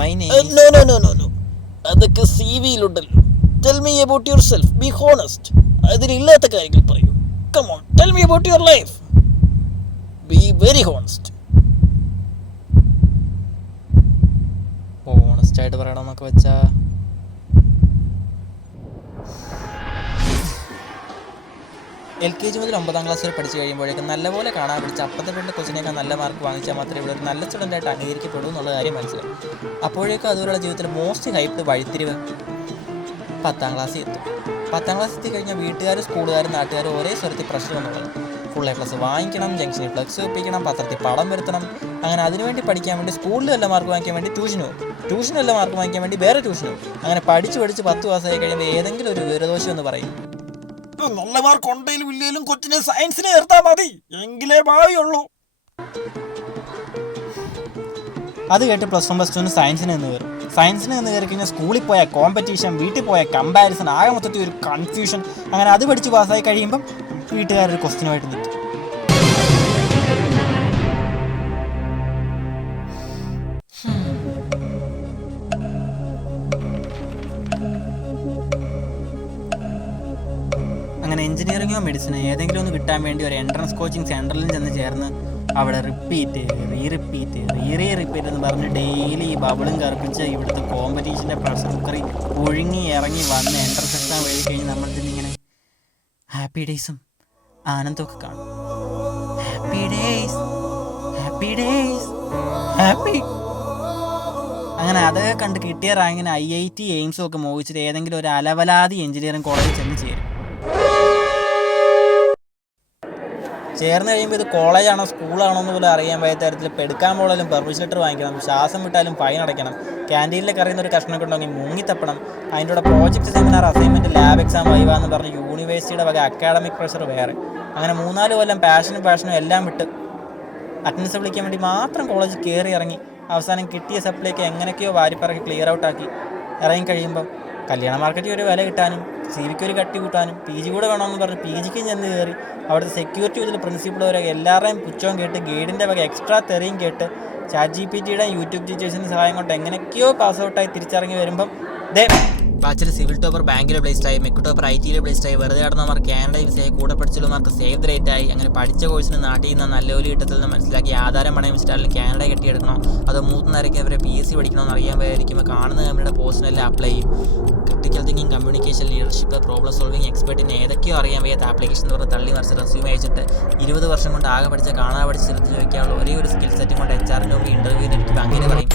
My name is... No. അതൊക്കെ CV-യിലുണ്ടല്ലോ. Tell me about yourself. Be honest. അതിലില്ലാത്ത കാര്യങ്ങൾ പറയൂ. Come on, tell me about your life. Be very honest. Honest ആയിട്ട് പറയണമെന്നൊക്കെ വെച്ചാ LKG മുതൽ 9ാം class വരെ പഠിച്ചു കഴിയുമ്പോഴേക്കും നല്ലപോലെ കാണാൻ പഠിച്ച അപ്പത്തെ വീട്ടിലെ കൊച്ചിനേക്കാൾ നല്ല മാർക്ക് വാങ്ങിച്ചാൽ മാത്രമേ ഇവിടെ ഒരു നല്ല സ്റ്റുഡൻ്റായിട്ട് അംഗീകരിക്കപ്പെടൂ എന്നുള്ള കാര്യം മനസ്സിലായി. അപ്പോഴേക്കും അതുപോലുള്ള ജീവിതത്തിൽ മോസ്റ്റ് ഹൈപ്പ് വഴിത്തിരിവ് 10ാം ക്ലാസ്സിൽ എത്തും. 10ാം ക്ലാസ് എത്തിക്കഴിഞ്ഞാൽ വീട്ടുകാരും സ്കൂളുകാരും നാട്ടുകാരും ഒരേ സ്വരത്തിൽ പ്രശ്നം എന്നുള്ളത്. ഫുൾ A+ വാങ്ങിക്കണം, ജംഗ്ഷനിൽ ഫ്ലെക്സ് ഒപ്പിക്കണം, പത്രത്തിൽ പടം വരുത്തണം. അങ്ങനെ അതിനുവേണ്ടി പഠിക്കാൻ വേണ്ടി സ്കൂളിൽ നല്ല മാർക്ക് വാങ്ങിക്കാൻ വേണ്ടി ട്യൂഷന് പോകും. ട്യൂഷന് നല്ല മാർക്ക് വാങ്ങിക്കാൻ വേണ്ടി വേറെ ട്യൂഷന് പോകും. അങ്ങനെ പഠിച്ച് 10 മാസമായി കഴിയുമ്പോൾ ഏതെങ്കിലും ഒരു വിവരദോഷം എന്ന് പറയും. നല്ല മാർക്ക് ഉണ്ടെങ്കിലും ഇല്ലെങ്കിലും കൊച്ചിനെ സയൻസിനെ ചേർത്താൽ മതി, എങ്കിലേ ഭാവിയുള്ളൂ. അത് കേട്ട് +1 +2 സയൻസിന് നിന്ന് കയറും. സയൻസിന് നിന്ന് കയറി കഴിഞ്ഞാൽ സ്കൂളിൽ പോയ കോമ്പറ്റീഷൻ, വീട്ടിൽ പോയ കമ്പാരിസൺ, ആകെ മൊത്തത്തിൽ ഒരു കൺഫ്യൂഷൻ. അങ്ങനെ അത് പഠിച്ച് പാസ്സായി കഴിയുമ്പം വീട്ടുകാരൊരു ക്വസ്റ്റ്യനുമായിട്ട് നിൽക്കും. അങ്ങനെ എഞ്ചിനീയറിങ്ങോ മെഡിസിനോ ഏതെങ്കിലും ഒന്ന് കിട്ടാൻ വേണ്ടി ഒരു എൻട്രൻസ് കോച്ചിങ് സെൻറ്ററിലും ചെന്ന് ചേർന്ന് അവിടെ റിപ്പീറ്റ് എന്ന് പറഞ്ഞ് ഡെയിലി ഈ ബബിളും കറുപ്പിച്ച് ഇവിടുത്തെ കോമ്പറ്റീഷൻ്റെ പ്രഷർ കുക്കറി ഒഴുങ്ങി ഇറങ്ങി വന്ന് എൻട്രൻസ് എക്സാം എഴുതി കഴിഞ്ഞ് നമ്മൾ ഇങ്ങനെ ഹാപ്പി ഡേയ്സും ആനന്ദമൊക്കെ കാണും. ഹാപ്പി അങ്ങനെ അതൊക്കെ കണ്ട് കിട്ടിയ റാങ്കിന് IIT എയിംസും ഒക്കെ മോഹിച്ചിട്ട് ഏതെങ്കിലും ഒരു അലവലാതി എഞ്ചിനീയറിംഗ് കോളേജിൽ ചെന്ന് ചേർന്ന് കഴിയുമ്പോൾ ഇത് കോളേജാണോ സ്കൂളാണോ എന്ന് പോലും അറിയാൻ വയ്യാത്ത തരത്തിൽ പെടുക്കാൻ പോലും പെർമിഷൻ ലെറ്റർ വാങ്ങിക്കണം, ശ്വാസം വിട്ടാലും ഫൈൻ അടയ്ക്കണം, ക്യാൻറ്റീനിലൊക്കെ അറിയുന്ന ഒരു കഷ്ണമൊക്കെ ഉണ്ടെങ്കിൽ മുങ്ങിത്തപ്പണം, അതിൻ്റെ കൂടെ project seminar, assignment, lab exam, viva എന്ന് പറഞ്ഞ് യൂണിവേഴ്സിറ്റിയുടെ വക അക്കാഡമിക് പ്രഷർ വേറെ. അങ്ങനെ 3-4 കൊല്ലം പാഷനും എല്ലാം വിട്ട് അറ്റൻഡൻസ് വിളിക്കാൻ വേണ്ടി മാത്രം കോളേജിൽ കയറി ഇറങ്ങി അവസാനം കിട്ടിയ സപ്ലിയൊക്കെ എങ്ങനെയൊക്കെയോ വാരിപ്പറക്കി ക്ലിയർ ഔട്ടാക്കി ഇറങ്ങി കഴിയുമ്പം കല്യാണ മാർക്കറ്റിൽ ഒരു വില കിട്ടാനും CV-ക്ക് ഒരു കട്ടി കൂട്ടാനും PG കൂടെ വേണമെന്ന് പറഞ്ഞ് PGക്ക് ചെന്ന് കയറി അവിടുത്തെ സെക്യൂരിറ്റി ഇതിൽ പ്രിൻസിപ്പൾ വരെ എല്ലാവരുടെയും പുച്ഛവും കേട്ട് ഗൈഡിൻ്റെ വക എക്സ്ട്രാ തെറിയും കേട്ട് ChatGPT-യുടെയും യൂട്യൂബ് ടീച്ചേഴ്സിൻ്റെ സഹായം കൊണ്ട് എങ്ങനെയൊക്കെയോ പാസ് ഔട്ടായി തിരിച്ചിറങ്ങി വരുമ്പം ബാച്ചിൽ സിവിൽ ടോപ്പർ ബാങ്കിൽ പ്ലേസ്ഡായി, മെക്ക് ടോപ്പർ IT-യിൽ പ്ലേസ്ഡായി, വെറുതെ നടന്നവർ കാനഡ വിസയായി, കൂടെ പഠിച്ചവർക്ക് സേവ് ദ റേറ്റ് ആയി. അങ്ങനെ പഠിച്ച കോഴ്സിന് നാട്ടിൽ നിന്ന് നല്ല ജോലി കിട്ടത്തില്ലെന്ന് മനസ്സിലാക്കി ആധാരം പണയം വെച്ചിട്ടാലും കാനഡ കെട്ടിയെടുക്കണോ അതോ മൂത്തുന്നരയ്ക്കവരെ PSC പഠിക്കണമെന്ന് അറിയാൻ പോയിരിക്കുമ്പോൾ കാണുന്ന കമ്പനിയുടെ പോസ്റ്റിനെല്ലാം അപ്ലൈ ചെയ്യും. Critical thinking, communication, leadership, problem solving, എക്സ്പെർട്ടിന് ഏതൊക്കെയോ അറിയാൻ വയ്യാത്ത ആപ്ലിക്കേഷൻ എന്ന് പറഞ്ഞ് തള്ളി മറിച്ച് റെസ്യൂമേ അയച്ചിട്ട് 20 വർഷം കൊണ്ട് ആകെ പഠിച്ച കാണാതെ പഠിച്ച സ്ഥലത്ത് ചോദിക്കാനുള്ള ഒരേ ഒരു സ്കിൽ സെറ്റും കൊണ്ട് HR-ന് മുമ്പിൽ ഇൻ്റർവ്യൂവിന് എടുത്തിട്ട് അങ്ങനെ പറയും,